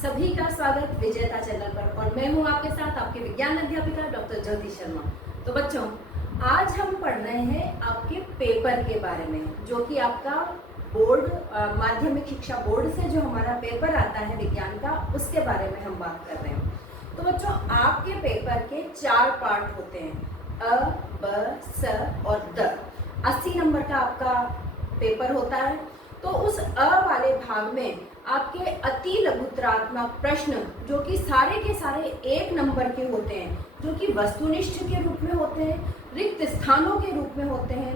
सभी का स्वागत विजेता चैनल पर और मैं हूं आपके साथ आपकी विज्ञान अध्यापिका डॉक्टर ज्योति शर्मा। तो बच्चों, आज हम पढ़ रहे हैं आपके पेपर के बारे में, जो कि आपका बोर्ड माध्यमिक शिक्षा बोर्ड से जो हमारा पेपर आता है विज्ञान का, उसके बारे में हम बात कर रहे हैं। तो बच्चों, आपके पेपर के 4 पार्ट होते हैं, अ, ब, स और द। 80 नंबर का आपका पेपर होता है। तो उस अ वाले भाग में आपके अति लघुतरात्मक प्रश्न, जो कि सारे के सारे 1 नंबर के होते हैं, जो कि वस्तुनिष्ठ के रूप में होते हैं, रिक्त स्थानों के रूप में होते हैं,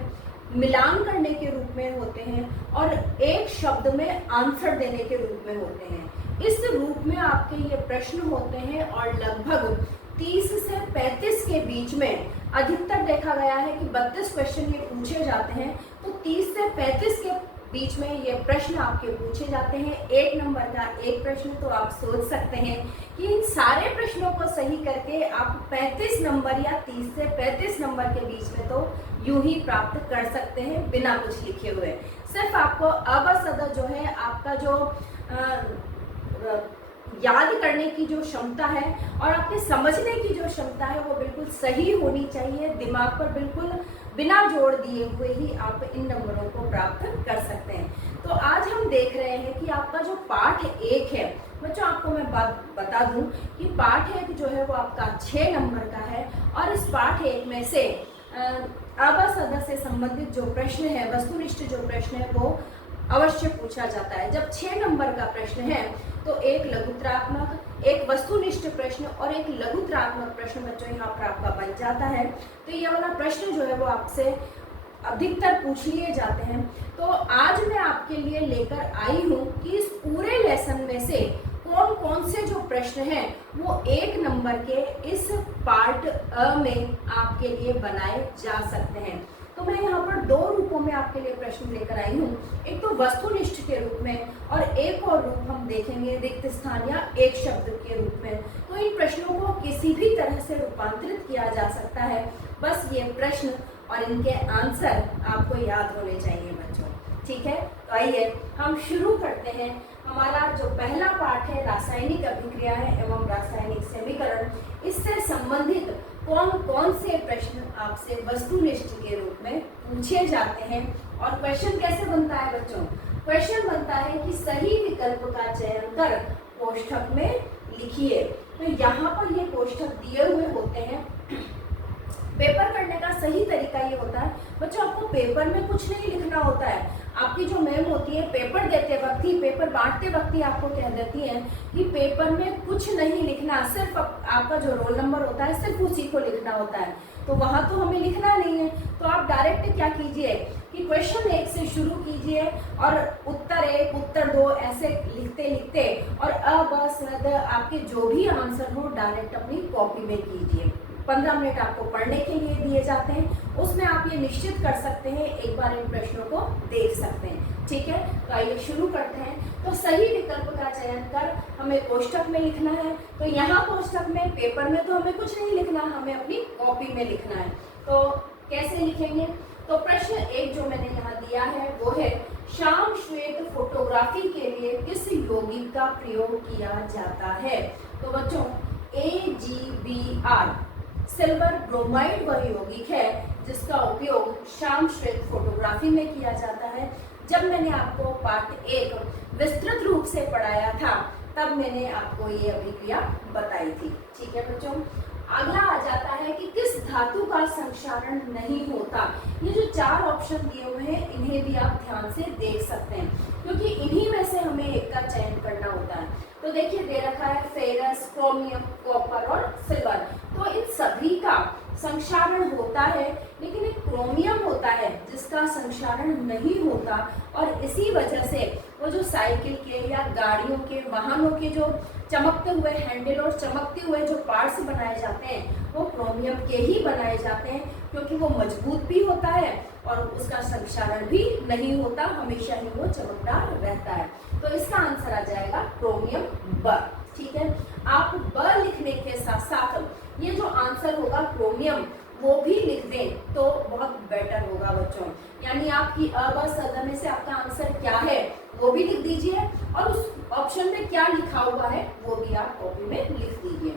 मिलान करने के रूप में होते हैं और एक शब्द में आंसर देने के रूप में होते हैं। इस रूप में आपके ये प्रश्न होते हैं और लगभग 30 से 35 के बीच में अधिकतर देखा गया है कि 32 क्वेश्चन ये पूछे जाते हैं। तो 30 से 35 के बीच में ये प्रश्न आपके पूछे जाते हैं। 1 नंबर का एक प्रश्न। तो आप सोच सकते हैं कि इन सारे प्रश्नों को सही करके आप 35 नंबर या 30 से 35 नंबर के बीच में तो यूं ही प्राप्त कर सकते हैं बिना कुछ लिखे हुए। सिर्फ आपको अवसद जो है, आपका जो याद करने की जो क्षमता है और आपके समझने की जो क्षमता है वो बिल्कुल सही होनी चाहिए। दिमाग पर बिल्कुल बिना जोड़ दिए हुए ही आप इन नंबरों को प्राप्त कर सकते हैं। तो आज हम देख रहे हैं कि आपका जो पाठ 1 है, बच्चों आपको मैं बात बता दूं कि पाठ 1 जो है वो आपका 6 नंबर का है और इस पाठ 1 में से अवसद से संबंधित जो प्रश्न है, वस्तुनिष्ठ जो प्रश्न है, वो अवश्य पूछा जाता है। जब 6 नंबर का प्रश्न है तो एक लघुतरात्मक, एक वस्तुनिष्ठ प्रश्न और एक लघुतरात्मक प्रश्न बच्चों यहाँ पर आपका बन जाता है। तो ये वाला प्रश्न जो है वो आपसे अधिकतर पूछ लिए जाते हैं। तो आज मैं आपके लिए लेकर आई हूँ कि इस पूरे लेसन में से कौन कौन से जो प्रश्न हैं वो 1 नंबर के इस पार्ट अ में आपके लिए बनाए जा सकते हैं। तो मैं यहाँ पर 2 रूपों में आपके लिए प्रश्न लेकर आई हूँ, एक तो वस्तुनिष्ठ के रूप में और एक और रूप हम देखेंगे रिक्त स्थान या एक शब्द के रूप में। तो इन प्रश्नों को किसी भी तरह से रूपांतरित किया जा सकता है, बस ये प्रश्न और इनके आंसर आपको याद होने चाहिए बच्चों। ठीक है, तो आइए हम शुरू करते हैं। हमारा जो पहला पाठ है रासायनिक अभिक्रियाएं एवं रासायनिक समीकरण, इससे संबंधित कौन कौन से प्रश्न आपसे वस्तुनिष्ठ के रूप में पूछे जाते हैं। और क्वेश्चन कैसे बनता है बच्चों? क्वेश्चन बनता है कि सही विकल्प का चयन कर कोष्ठक में लिखिए। तो यहाँ पर ये कोष्ठक दिए हुए होते हैं। पेपर करने का सही तरीका ये होता है बच्चों, आपको पेपर में कुछ नहीं लिखना होता है। आपकी जो मैम होती है पेपर देते वक्त ही, पेपर बांटते वक्त ही आपको कह देती है कि पेपर में कुछ नहीं लिखना, सिर्फ आपका जो रोल नंबर होता है सिर्फ उसी को लिखना होता है। तो वहाँ तो हमें लिखना नहीं है। तो आप डायरेक्ट क्या कीजिए कि क्वेश्चन 1 से शुरू कीजिए और उत्तर 1, उत्तर 2 ऐसे लिखते लिखते और अ ब स द आपके जो भी आंसर हो डायरेक्ट अपनी कॉपी में कीजिए। 15 मिनट आपको पढ़ने के लिए दिए जाते हैं, उसमें आप ये निश्चित कर सकते हैं, एक बार इन प्रश्नों को देख सकते हैं। ठीक है, तो आइए शुरू करते हैं। तो सही विकल्प का चयन कर हमें कोष्ठक में लिखना है। तो यहाँ कोष्ठक में, पेपर में तो हमें कुछ नहीं लिखना, हमें अपनी कॉपी में लिखना है। तो कैसे लिखेंगे? तो प्रश्न 1 जो मैंने यहाँ दिया है वो है, श्याम श्वेत फोटोग्राफी के लिए किस यौगिक का प्रयोग किया जाता है? तो बच्चों AgBr सिल्वर ब्रोमाइड वह यौगिक है जिसका उपयोग श्याम श्वेत फोटोग्राफी में किया जाता है। जब मैंने आपको पार्ट 1 विस्तृत रूप से पढ़ाया था तब मैंने आपको ये अभिक्रिया बताई थी। ठीक है बच्चों, अगला आ जाता है कि किस धातु का संक्षारण नहीं होता। ये जो 4 ऑप्शन दिए हुए हैं इन्हें भी आप ध्यान से देख सकते हैं, क्योंकि इन्हीं में से हमें एक का चयन करना होता है। तो देखिए दे रखा है फेरस, क्रोमियम, कॉपर और सिल्वर। तो इन सभी का संक्षारण होता है, लेकिन एक क्रोमियम होता है जिसका संक्षारण नहीं होता और इसी वजह से वो जो साइकिल के या गाड़ियों के, वाहनों के जो चमकते हुए हैंडल और चमकते हुए जो पार्ट्स बनाए जाते हैं वो क्रोमियम के ही बनाए जाते हैं, क्योंकि वो मजबूत भी होता है और उसका संक्षारण भी नहीं होता, हमेशा ही वो चमकदार रहता है। तो इसका आंसर आ जाएगा क्रोमियम ब। ठीक है, आप ब लिखने के साथ साथ ये जो आंसर होगा क्रोमियम वो भी लिख दें तो बहुत बेटर होगा बच्चों। यानी आपकी अ ब स द में से आपका आंसर क्या है वो भी लिख दीजिए और उस ऑप्शन में क्या लिखा हुआ है वो भी आप कॉपी में लिख दीजिए।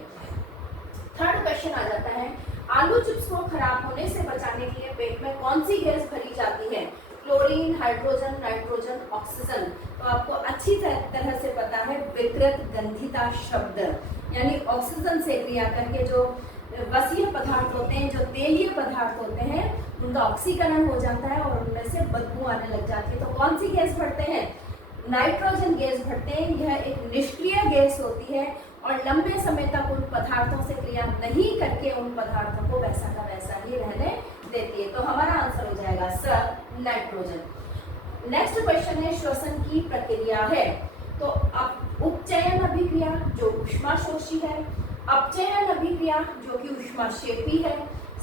थर्ड क्वेश्चन आ जाता है, आलू चिप्स को खराब होने से बचाने के लिए पेट में कौन सी गैस भरी जाती है? Chlorine, hydrogen, nitrogen, oxygen. तो आपको अच्छी तरह से पता है विकृत गंधिता शब्द, यानी ऑक्सीजन से क्रिया करके जो वसीय पदार्थ होते हैं, जो तेलीय पदार्थ होते हैं, उनका ऑक्सीकरण हो जाता है और उनमें से बदबू आने लग जाती है। तो कौन सी गैस भरते हैं? नाइट्रोजन गैस भरते हैं। यह एक निष्क्रिय गैस होती है और लंबे समय तक उन पदार्थों से क्रिया नहीं करके उन पदार्थों को वैसा का वैसा ही रहने देती है। तो हमारा आंसर हो जाएगा सर नाइट्रोजन। नेक्स्ट क्वेश्चन है, श्वसन की प्रक्रिया है। तो अब उपचयन अभिक्रिया जो ऊष्माशोषी है, अपचयन अभिक्रिया जो कि ऊष्माक्षेपी है,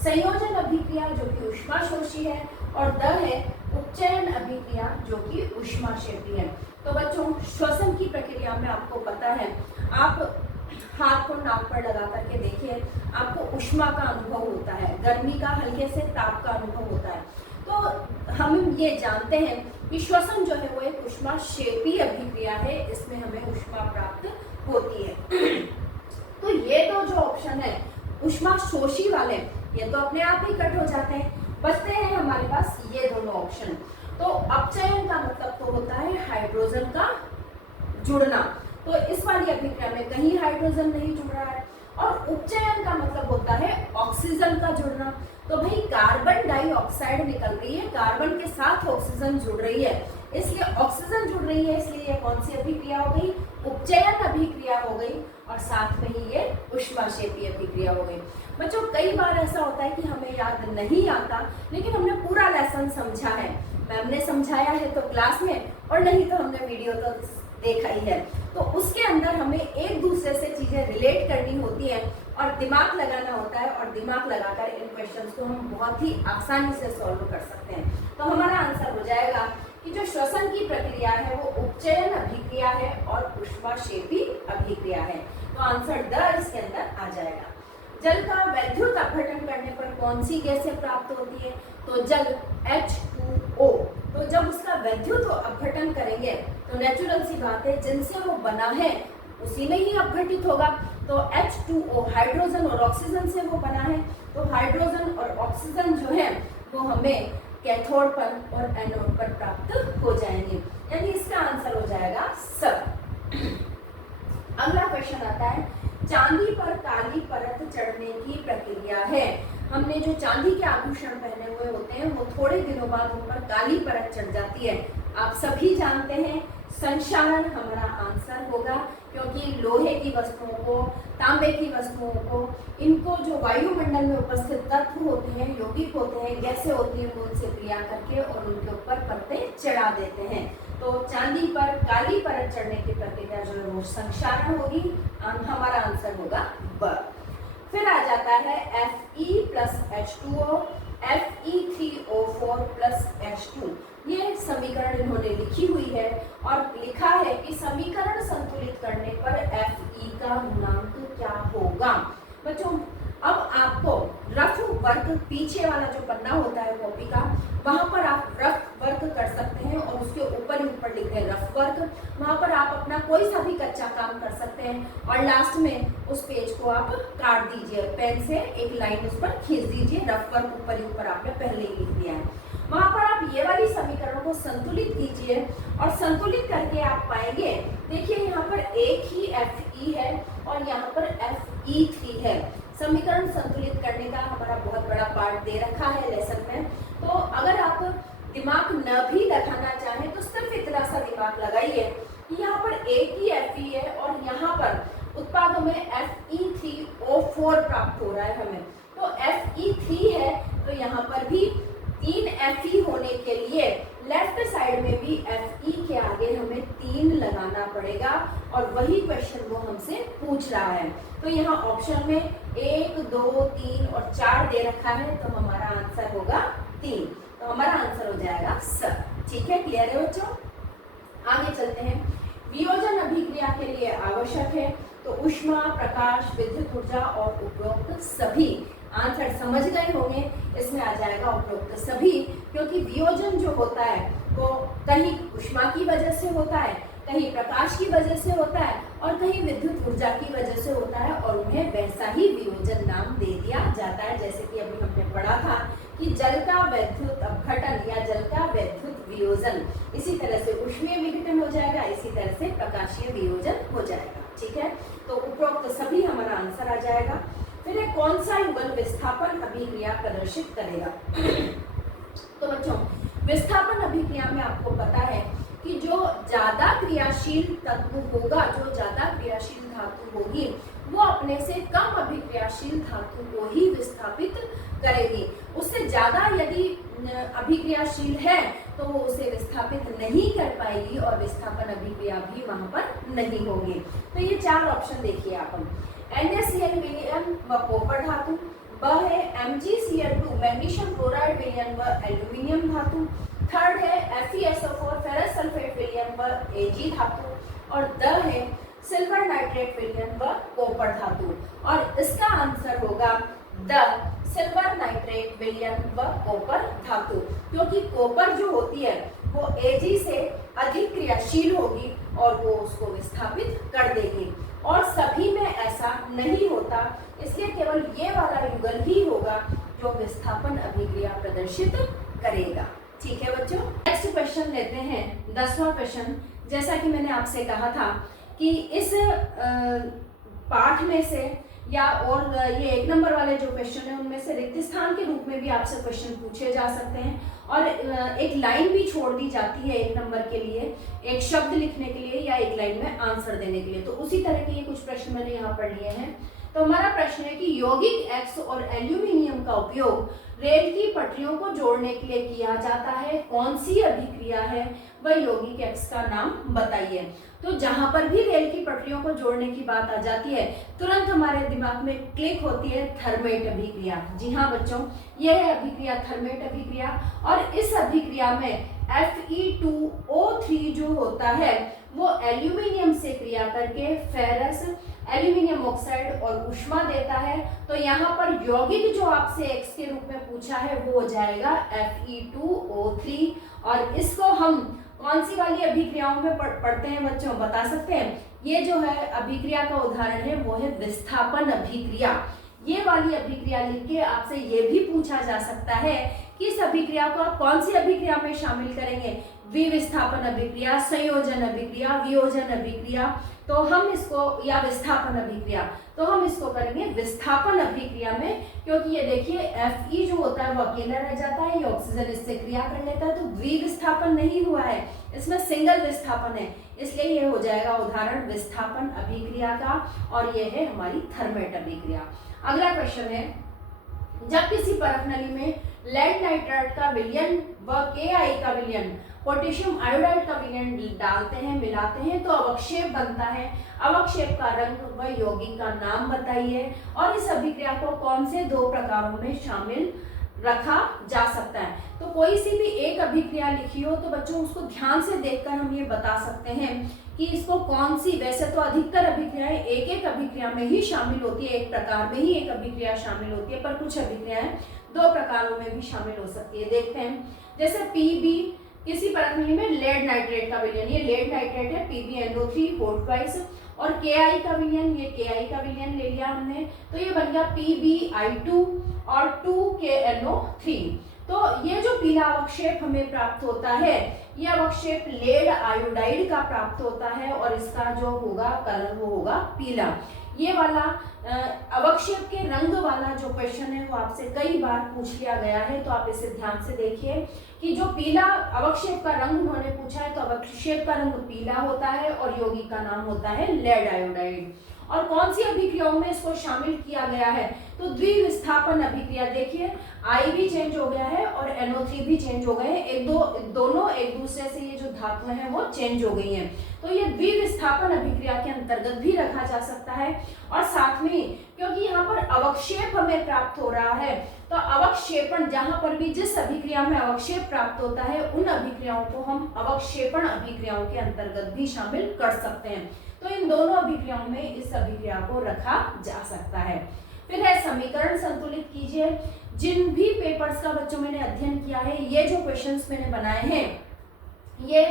संयोजन अभिक्रिया जो कि ऊष्माशोषी है, और द है उपचयन अभिक्रिया जो कि ऊष्माक्षेपी है। तो बच्चों, श्वसन की प्रक्रिया में आपको पता है, आप हाथ को नाक पर लगा करके देखिए, आपको ऊष्मा का अनुभव होता है, गर्मी का, हल्के से ताप का अनुभव होता है। तो हम ये जानते हैं कि श्वसन जो है वो एक ऊष्माक्षेपी अभिक्रिया है, इसमें हमें ऊष्मा प्राप्त होती है। तो ये तो जो ऑप्शन है ऊष्माशोषी वाले, ये तो अपने आप ही कट हो जाते हैं। बचते हैं हमारे पास ये दोनों ऑप्शन। तो अपचयन का मतलब तो होता है हाइड्रोजन का जुड़ना, तो इस वाली अभिक्रिया में कहीं हाइड्रोजन नहीं जुड़ रहा है। और उपचयन का मतलब होता है ऑक्सीजन का जुड़ना। तो भाई कार्बन डाइऑक्साइड निकल रही है, कार्बन के साथ ऑक्सीजन जुड़ रही है, इसलिए ऑक्सीजन जुड़ रही है, इसलिए ये कौन सी अभिक्रिया हो गई? उपचयन अभिक्रिया हो गई, और साथ में ही ये ऊष्माक्षेपी अभिक्रिया हो गई। बच्चों, कई बार ऐसा होता है कि हमें याद नहीं आता, लेकिन हमने पूरा लेसन समझा है, मैम ने समझाया है तो क्लास में, और नहीं तो हमने वीडियो तो देखा ही है, तो उसके अंदर हमें एक दूसरे से चीजें रिलेट करनी होती है और दिमाग लगाना होता है, और दिमाग लगाकर इन क्वेश्चंस को हम बहुत ही आसानी से सॉल्व कर सकते हैं। तो हमारा आंसर हो जाएगा कि जो श्वसन की प्रक्रिया है वो उपचयन अभिक्रिया है और ऊष्माक्षेपी अभिक्रिया है। तो आंसर द इसके अंदर आ जाएगा। जल का वैद्युत अपघटन करने पर कौन सी गैसें प्राप्त होती है? तो जल H2O। तो जब उसका वैद्युत अपघटन करेंगे तो नेचुरल सी बात है, जिनसे वो बना है उसी में ही अपघटित होगा। तो H2O हाइड्रोजन और ऑक्सीजन से वो बना है, तो हाइड्रोजन और ऑक्सीजन जो है वो हमें कैथोड पर और एनोड पर प्राप्त हो जाएंगे, यानी इसका आंसर हो जाएगा सब। अगला क्वेश्चन आता है, चांदी पर काली परत चढ़ने की प्रक्रिया है। हमने जो चांदी के आभूषण पहने हुए होते हैं वो थोड़े दिनों बाद उन पर काली परत चढ़ जाती है। आप सभी जानते हैं संक्षारण हमारा आंसर होगा, क्योंकि लोहे की वस्तुओं को, तांबे की वस्तुओं को, इनको जो वायुमंडल में उपस्थित तत्व होते हैं, यौगिक होते हैं, गैसें होती हैं, वो उनसे क्रिया करके और उनके ऊपर परतें चढ़ा देते हैं। तो चांदी पर काली परत चढ़ने की प्रक्रिया जो है वो संक्षारण होगी, हमारा आंसर होगा ब। फिर आ जाता है Fe+H2O, Fe3O4+H2। ये समीकरण इन्होंने लिखी हुई है और लिखा है कि समीकरण संतुलित करने पर Fe का गुणांक क्या होगा। बच्चों, अब आपको रफ वर्क, पीछे वाला जो पन्ना होता है कॉपी का, वहां पर आप रफ वर्क कर सकते हैं और उसके ऊपर ही ऊपर लिख दें रफ वर्क। वहां पर आप अपना कोई सा भी कच्चा काम कर सकते हैं और लास्ट में उस पेज को आप काट दीजिए, पेन से एक लाइन उस पर खींच दीजिए। रफ वर्क ऊपर ही ऊपर आपने पहले ही लिख दिया है। वहां पर आप ये वाली समीकरणों को संतुलित कीजिए और संतुलित करके आप पाएंगे, देखिए यहाँ पर एक ही Fe है और यहाँ पर Fe3 है। समीकरण संतुलित करने का हमारा बहुत बड़ा पार्ट दे रखा है लेसन में। तो अगर आप दिमाग न भी लगाना चाहें तो सिर्फ इतना सा दिमाग लगाइए कि यहाँ पर एक ही Fe है और यहाँ पर उत्पादों में Fe3O4 प्राप्त हो रहा है हमें। तो Fe3 है तो यहाँ पर भी 3 Fe होने के लिए लेफ्ट साइड में भी Fe के आगे हमें 3 लगाना पड़ेगा और वही क्वेश्चन वो हमसे पूछ रहा है। तो यहाँ ऑप्शन में 1, 2, 3 और 4 दे रखा है, तो हमारा आंसर होगा 3। तो हमारा आंसर हो जाएगा सर। ठीक है, क्लियर है बच्चों? आगे चलते हैं। वियोजन अभिक्रिया के लिए आवश्यक है तो ऊष्मा, प्रकाश, विद्युत ऊर्जा और उपरोक्त सभी। आंसर समझ गए होंगे, इसमें आ जाएगा उपरोक्त सभी, क्योंकि वियोजन जो होता है वो कहीं ऊष्मा की वजह से होता है, कहीं प्रकाश की वजह से होता है और कहीं विद्युत ऊर्जा की वजह से होता है, और उन्हें वैसा ही वियोजन नाम दे दिया जाता है। जैसे कि अभी हमने पढ़ा था कि जल का वैद्युत अपघटन या जल का वैद्युत वियोजन, इसी तरह से ऊष्मीय विघटन हो जाएगा, इसी तरह से प्रकाशीय वियोजन हो जाएगा। ठीक है, तो उपरोक्त सभी हमारा आंसर आ जाएगा। फिर कौन सा युगल विस्थापन अभिक्रिया प्रदर्शित करेगा? तो बच्चों, विस्थापन अभिक्रिया में आपको पता है कि जो ज्यादा क्रियाशील तत्व होगा, जो ज्यादा क्रियाशील धातु होगी, वो अपने से कम अभिक्रियाशील धातु को ही विस्थापित करेगी। उससे ज्यादा यदि अभिक्रियाशील है तो वो उसे विस्थापित नहीं कर पाएगी और विस्थापन अभिक्रिया भी वहां पर नहीं होगी। तो ये चार ऑप्शन देखिए आप। NaCl विलयन व कॉपर धातु, ब है MgCl2 मैग्नीशियम क्लोराइड विलयन व एल्यूमिनियम धातु, थर्ड है FeSO4 फेरस सल्फेट विलयन व Ag धातु, और द है सिल्वर नाइट्रेट विलयन व कॉपर धातु। और इसका आंसर होगा द सिल्वर नाइट्रेट विलयन व कॉपर धातु, क्योंकि कॉपर जो होती है वो Ag से अधिक क्रियाशील होगी और वो उसको विस्थापित कर देगी, और सभी में ऐसा नहीं होता, इसलिए केवल ये वाला युगल ही होगा जो विस्थापन अभिक्रिया प्रदर्शित करेगा। ठीक है बच्चों, नेक्स्ट क्वेश्चन लेते हैं, 10वां क्वेश्चन। जैसा कि मैंने आपसे कहा था कि इस पाठ में से या और ये 1 नंबर वाले जो क्वेश्चन है उनमें से रिक्त स्थान के रूप में भी आपसे क्वेश्चन पूछे जा सकते हैं, और एक लाइन भी छोड़ दी जाती है 1 नंबर के लिए, एक शब्द लिखने के लिए या एक लाइन में आंसर देने के लिए। तो उसी तरह के ये कुछ प्रश्न मैंने यहाँ पढ़ लिए हैं। तो हमारा प्रश्न है कि यौगिक एक्स और एल्यूमिनियम का उपयोग रेल की पटरियों को जोड़ने के लिए किया जाता है, कौन सी अभिक्रिया है, वह यौगिक एक्स का नाम बताइए। तो जहां पर भी रेल की पटरियों को जोड़ने की बात आ जाती है, तुरंत हमारे दिमाग में क्लिक होती है थर्मेट अभिक्रिया। जी हाँ बच्चों, यह है अभिक्रिया थर्मेट अभिक्रिया, और इस अभिक्रिया में Fe2O3 जो होता है वो एल्यूमिनियम से क्रिया करके फेरस, एल्यूमिनियम ऑक्साइड और ऊष्मा देता है। तो यहाँ पर यौगिक जो आपसे एक्स के रूप में पूछा है वो हो जाएगा Fe2O3, और इसको हम कौन सी वाली अभिक्रियाओं में पढ़ते हैं बच्चों, बता सकते हैं? ये जो है अभिक्रिया का उदाहरण है वो है विस्थापन अभिक्रिया। ये वाली अभिक्रिया लिख के आपसे ये भी पूछा जा सकता है कि इस अभिक्रिया को आप कौन सी अभिक्रिया में शामिल करेंगे, विविस्थापन अभिक्रिया, संयोजन अभिक्रिया, वियोजन अभिक्रिया, तो हम इसको, या विस्थापन अभिक्रिया, तो हम इसको करेंगे विस्थापन अभिक्रिया में, क्योंकि ये देखिए Fe जो होता है वो अकेला रह जाता है, ये ऑक्सीजन इससे क्रिया कर लेता है, तो द्विविस्थापन नहीं हुआ है, इसमें सिंगल विस्थापन है, इसलिए ये हो जाएगा उदाहरण विस्थापन अभिक्रिया का, और ये है हमारी थर्मेट अभिक्रिया। अगला क्वेश्चन है, जब किसी परख नली में लेड नाइट्राइड का विलयन व KI का विलयन पोटेशियम आयोडाइड का विलयन डालते हैं, मिलाते हैं, तो अवक्षेप बनता है। अवक्षेप का रंग व यौगिक का नाम बताइए, और इस अभिक्रिया को कौन से 2 प्रकारों में शामिल रखा जा सकता है। तो कोई सी भी एक अभिक्रिया लिखी हो तो बच्चों उसको ध्यान से देखकर हम ये बता सकते हैं कि इसको कौन सी, वैसे तो अधिकतर अभिक्रियाएं एक एक अभिक्रिया में ही शामिल होती है, एक प्रकार में ही एक अभिक्रिया शामिल होती है, पर कुछ अभिक्रियाएं 2 प्रकारों में भी शामिल हो सकती है। देखते हैं, जैसे Pb किसी परख नली में लेड नाइट्रेट का विलयन, ये लेड नाइट्रेट है PbNO3 होल्ड ट्वाइस, और KI का विलयन, ये KI का विलयन ले लिया हमने, तो ये बन गया PbI2 और 2KNO3। तो ये जो पीला अवक्षेप हमें प्राप्त होता है, ये अवक्षेप लेड आयोडाइड का प्राप्त होता है, और इसका जो होगा कलर वो होगा पीला। ये वाला अवक्षेप के रंग वाला जो क्वेश्चन है वो आपसे कई बार पूछ लिया गया है, तो आप इसे ध्यान से देखिए कि जो पीला अवक्षेप का रंग उन्होंने पूछा है, तो अवक्षेप का रंग पीला होता है और यौगिक का नाम होता है लेड आयोडाइड। और कौन सी अभिक्रियाओं में इसको शामिल किया गया है, तो द्विविस्थापन अभिक्रिया। देखिए I भी चेंज हो गया है और NO3 भी चेंज हो गए हैं, दोनों एक दूसरे से ये जो धातुएं हैं वो चेंज हो गई हैं, तो ये द्विविस्थापन अभिक्रिया के अंतर्गत भी रखा जा सकता है। और साथ में क्योंकि यहाँ पर अवक्षेप हमें प्राप्त हो रहा है, तो अवक्षेपण, जहां पर भी जिस अभिक्रिया में अवक्षेप प्राप्त होता है उन अभिक्रियाओं को हम अवक्षेपण अभिक्रियाओं के अंतर्गत भी शामिल कर सकते हैं। तो इन दोनों अभिक्रियाओं में इस अभिक्रिया को रखा जा सकता है। फिर है समीकरण संतुलित कीजिए। जिन भी पेपर्स का बच्चों मैंने अध्ययन किया है, ये जो क्वेश्चंस मैंने बनाए हैं ये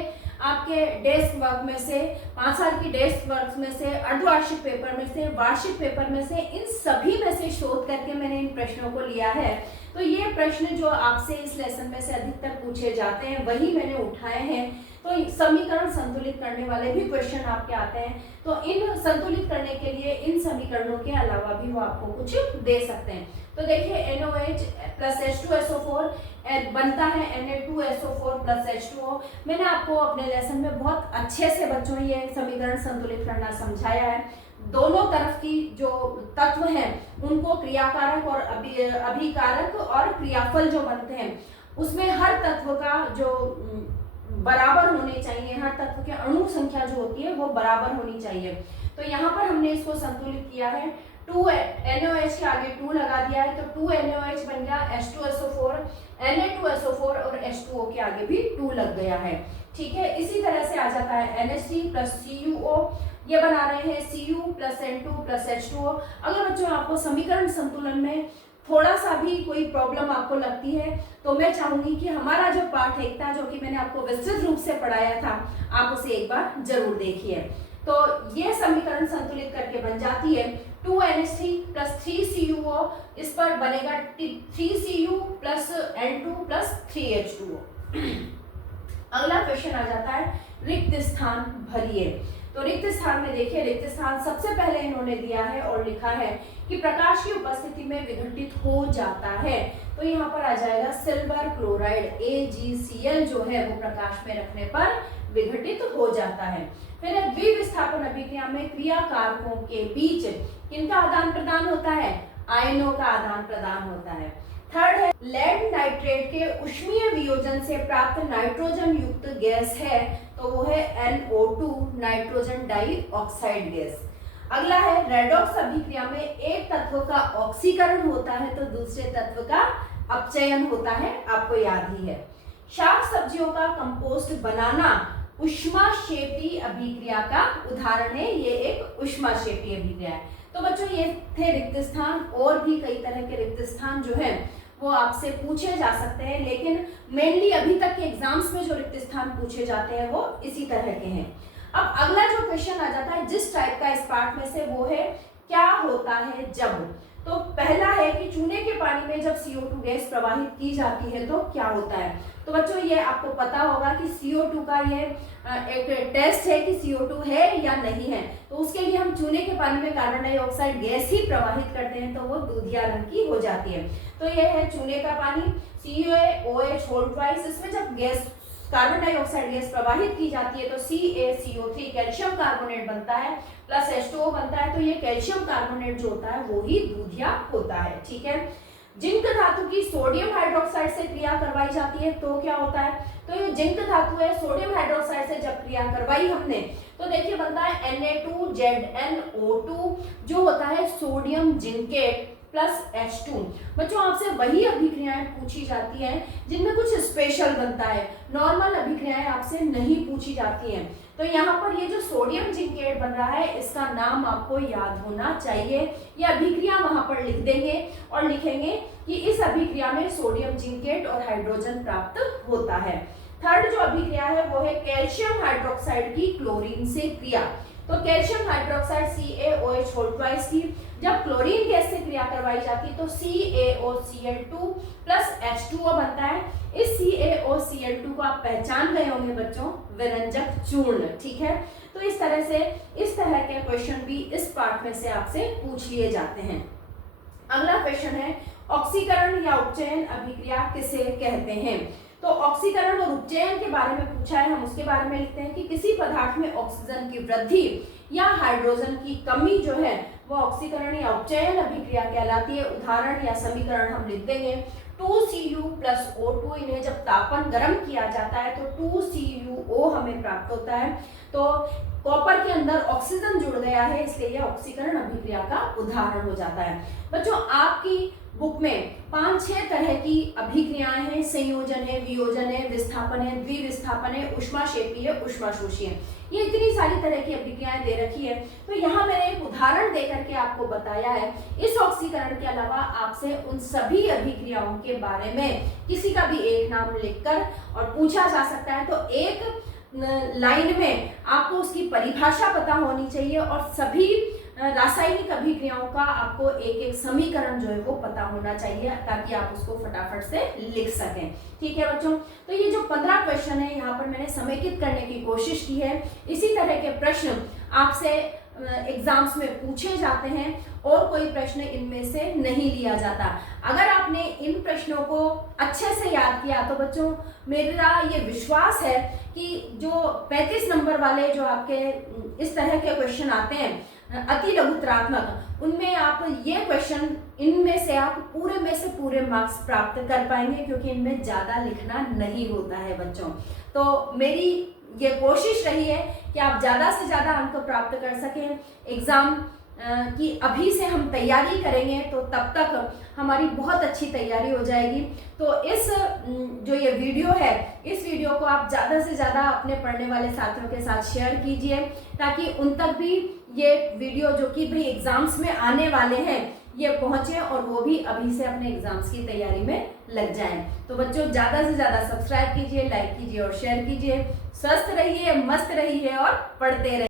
आपके डेस्क वर्क में से, 5 साल की डेस्क वर्क में से, अर्धवार्षिक पेपर में से, वार्षिक पेपर में से, इन सभी में से शोध करके मैंने इन प्रश्नों को लिया है। तो ये प्रश्न जो आपसे इस लेसन में से अधिकतर पूछे जाते हैं वही मैंने उठाए हैं। तो समीकरण संतुलित करने वाले भी क्वेश्चन आपके आते हैं, तो इन संतुलित करने के लिए इन समीकरणों के अलावा भी वो आपको कुछ दे सकते हैं। तो देखिए NaOH प्लस H2SO4 बनता है Na2SO4 प्लस H2O। मैंने आपको अपने लेसन में बहुत अच्छे से बच्चों ये समीकरण संतुलित करना समझाया है। दोनों तरफ की जो तत्व हैं उनको क्रियाकारक और अभिकारक और क्रियाफल जो बनते हैं उसमें हर तत्व का जो बराबर होने चाहिए, हर तत्व के अणु संख्या जो होती है वो बराबर होनी चाहिए। तो यहाँ पर हमने इसको संतुलित किया है, 2 NaOH के आगे 2 लगा दिया है, तो 2 NaOH बन गया H2SO4, Na2SO4 और H2O के आगे भी 2 लग गया है। ठीक है, इसी तरह से आ जाता है NH3 प्लस CuO, ये बना रहे हैं Cu plus N2 plus H2O। अगर बच्चों आपको समीकरण संतुलन में थोड़ा सा भी कोई प्रॉब्लम आपको लगती है तो मैं चाहूंगी कि हमारा जो पाठ एकता जो कि मैंने आपको विस्तृत रूप से पढ़ाया था आप उसे एक बार जरूर देखिए। तो ये समीकरण संतुलित करके बन जाती है 2NH3 प्लस 3Cuo, इस पर बनेगा 3Cu plus N2 plus 3H2O। अगला क्वेश्चन आ जाता है रिक्त स्थान भरिए। तो रिक्त स्थान में देखिए, रिक्त स्थान सबसे पहले इन्होंने दिया है और लिखा है कि प्रकाश की उपस्थिति में विघटित हो जाता है। तो यहाँ पर आ जाएगा सिल्वर क्लोराइड AgCl जो है वो प्रकाश में रखने पर विघटित हो जाता है। फिर द्विविस्थापन अभिक्रिया में क्रियाकारकों के बीच किनका आदान प्रदान होता है? आयनों का आदान प्रदान होता है। थर्ड है लेड नाइट्रेट के ऊष्मीय वियोजन से प्राप्त नाइट्रोजन युक्त गैस है, तो वो है NO2 नाइट्रोजन डाइऑक्साइड गैस। अगला है रेडॉक्स अभिक्रिया में एक तत्व का ऑक्सीकरण होता है तो दूसरे तत्व का अपचयन होता है, आपको याद ही है। शाक सब्जियों का कंपोस्ट बनाना ऊष्माक्षेपी अभिक्रिया का उदाहरण है, ये एक ऊष्माक्षेपी अभिक्रिया है। तो बच्चों ये थे रिक्त स्थान, और भी कई तरह के रिक्त स्थान जो है वो आपसे पूछे जा सकते हैं, लेकिन मेनली अभी तक के एग्जाम्स में जो रिक्त स्थान पूछे जाते हैं वो इसी तरह के हैं। अब अगला जो क्वेश्चन आ जाता है जिस टाइप का इस पार्ट में से, वो है क्या होता है जब। तो पहला है कि चूने के पानी में जब CO2 गैस प्रवाहित की जाती है तो क्या होता है। तो बच्चों ये आपको पता होगा कि CO2 का ये एक टेस्ट है कि CO2 है या नहीं है। तो उसके लिए हम चूने के पानी में कार्बन डाइऑक्साइड गैस ही प्रवाहित करते हैं तो वो दूधिया रंग की हो जाती है। तो ये है चूने का पानी CaOH होल ट्वाइस, इसमें जब गैस कार्बन डाइऑक्साइड गैस प्रवाहित की जाती है तो CaCO3 कैल्शियम कार्बोनेट बनता है प्लस H2O बनता है, तो ये कैल्शियम कार्बोनेट जो होता है वो ही दूधिया होता है। ठीक है, जिंक धातु की सोडियम हाइड्रोक्साइड से क्रिया करवाई जाती है तो क्या होता है। तो ये जिंक धातु है, सोडियम हाइड्रोक्साइड से जब क्रिया करवाई हमने तो देखिए बनता है Na2ZnO2 जो होता है सोडियम जिंकेट प्लस H2। बच्चों आपसे वही अभिक्रियाएं पूछी जाती हैं जिनमें कुछ स्पेशल बनता है, नॉर्मल अभिक्रियाएं आपसे नहीं पूछी जाती हैं। तो यहाँ पर ये जो सोडियम जिंकेट बन रहा है इसका नाम आपको याद होना चाहिए। ये अभिक्रिया वहां पर लिख देंगे और लिखेंगे कि इस अभिक्रिया में सोडियम जिंकेट और हाइड्रोजन प्राप्त होता है। थर्ड जो अभिक्रिया है वो है कैल्शियम हाइड्रोक्साइड की क्लोरीन से क्रिया। तो calcium hydroxide CaOH whole twice की जब क्लोरीन गैस से क्रिया करवाई जाती है तो CaOCl2 प्लस H2O बनता है। इस CaOCl2 को आप पहचान गए होंगे बच्चों, विरंजक चूर्ण। ठीक है, तो इस तरह के क्वेश्चन भी इस पार्ट में से आपसे पूछ लिए जाते हैं। अगला क्वेश्चन है ऑक्सीकरण या उपचयन अभिक्रिया किसे कहते हैं। तो ऑक्सीकरण और उपचयन के बारे में पूछा है, हम उसके बारे में लिखते हैं कि किसी पदार्थ में ऑक्सीजन की वृद्धि या हाइड्रोजन की कमी जो है वो ऑक्सीकरण या उपचयन अभिक्रिया कहलाती है। उदाहरण या समीकरण हम लिख देंगे 2Cu प्लस O2, इन्हें जब तापन गर्म किया जाता है तो 2CuO हमें प्राप्त होता है। तो कॉपर के अंदर ऑक्सीजन जुड़ गया है इसलिए यह ऑक्सीकरण अभिक्रिया का उदाहरण हो जाता है। बच्चों आपकी बुक में 5-6 तरह की अभिक्रियाएं हैं, संयोजन है, वियोजन है, विस्थापन है, द्विविस्थापन है, ऊष्माक्षेपी है, ऊष्माशोषी है। ये इतनी सारी तरह की अभिक्रियाएं दे रखी है। तो यहाँ मैंने एक उदाहरण दे करके आपको बताया है। इस ऑक्सीकरण के अलावा आपसे उन सभी अभिक्रियाओं के बारे में किसी का भी एक नाम लिखकर और पूछा जा सकता है। तो एक लाइन में आपको उसकी परिभाषा पता होनी चाहिए और सभी रासायनिक अभिक्रियाओं का आपको एक एक समीकरण जो है वो पता होना चाहिए ताकि आप उसको फटाफट से लिख सकें। ठीक है बच्चों, तो ये जो 15 क्वेश्चन है यहाँ पर मैंने समेकित करने की कोशिश की है। इसी तरह के प्रश्न आपसे एग्जाम्स में पूछे जाते हैं और कोई प्रश्न इनमें से नहीं लिया जाता। अगर आपने इन प्रश्नों को अच्छे से याद किया तो बच्चों मेरा ये विश्वास है कि जो 35 नंबर वाले जो आपके इस तरह के क्वेश्चन आते हैं अति लघुत्रात्मक, उनमें आप ये क्वेश्चन इनमें से आप पूरे में से पूरे मार्क्स प्राप्त कर पाएंगे क्योंकि इनमें ज़्यादा लिखना नहीं होता है बच्चों। तो मेरी ये कोशिश रही है कि आप ज़्यादा से ज़्यादा अंक प्राप्त कर सकें। एग्ज़ाम की अभी से हम तैयारी करेंगे तो तब तक हमारी बहुत अच्छी तैयारी हो जाएगी। तो इस जो ये वीडियो है, इस वीडियो को आप ज़्यादा से ज़्यादा अपने पढ़ने वाले साथियों के साथ शेयर कीजिए ताकि उन तक भी ये वीडियो जो कि भाई एग्ज़ाम्स में आने वाले हैं ये पहुँचे और वो भी अभी से अपने एग्ज़ाम्स की तैयारी में लग जाएं। तो बच्चों ज़्यादा से ज़्यादा सब्सक्राइब कीजिए, लाइक कीजिए और शेयर कीजिए। स्वस्थ रहिए, मस्त रहिए और पढ़ते रहिए।